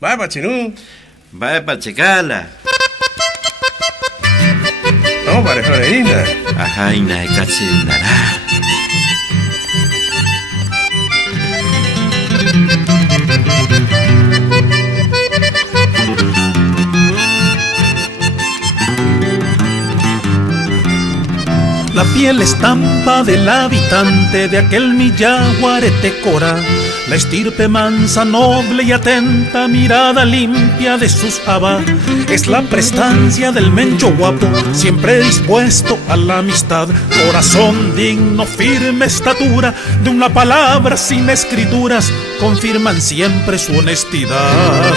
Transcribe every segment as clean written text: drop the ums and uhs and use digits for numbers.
Va pachinú. Va pachecala. No, pareja reina. Ajá, y na nara. La fiel estampa del habitante de aquel Millaguarete Cora, la estirpe mansa, noble y atenta, mirada limpia de sus abas, es la prestancia del mencho guapo, siempre dispuesto a la amistad, corazón digno, firme estatura, de una palabra sin escrituras, confirman siempre su honestidad.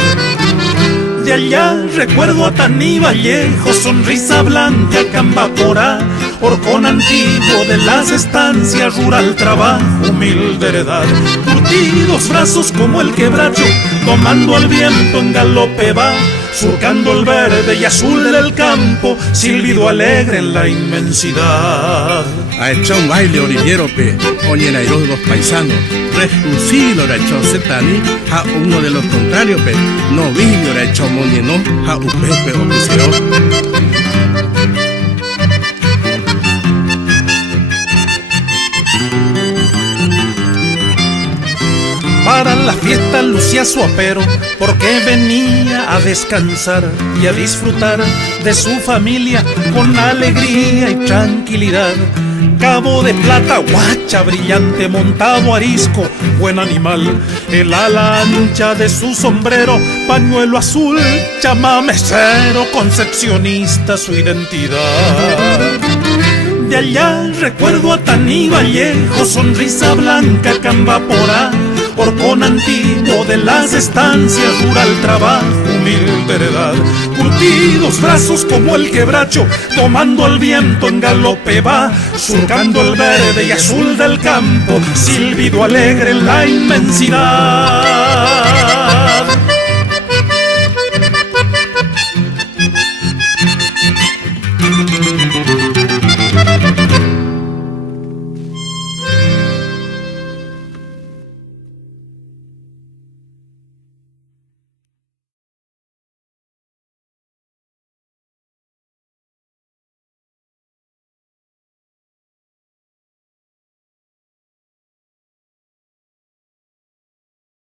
De allá recuerdo a Taní Vallejo, sonrisa blanca, Cambaporá, horcón antiguo de las estancias, rural trabajo, humilde heredad, curtidos brazos como el quebracho, tomando al viento en galope va, surcando el verde y azul del campo, silbido alegre en la inmensidad. Ha hecho un baile orillero pe, oñenairos los paisanos, rescucilo ha hecho setani, a uno de los contrarios pe, novillo ha hecho moñeno, a upepe obiseo. Para la fiesta lucía su apero, porque venía a descansar y a disfrutar de su familia con alegría y tranquilidad. Cabo de plata, guacha brillante, montado arisco, buen animal. El ala ancha de su sombrero, pañuelo azul, chamamecero, concepcionista su identidad. De allá recuerdo a Taní Vallejo, sonrisa blanca, Cambaporá, horcón antiguo de las estancias, rural trabajo, humilde heredad, curtidos brazos como el quebracho, tomando al viento en galope va, surcando el verde y azul del campo, silbido alegre en la inmensidad.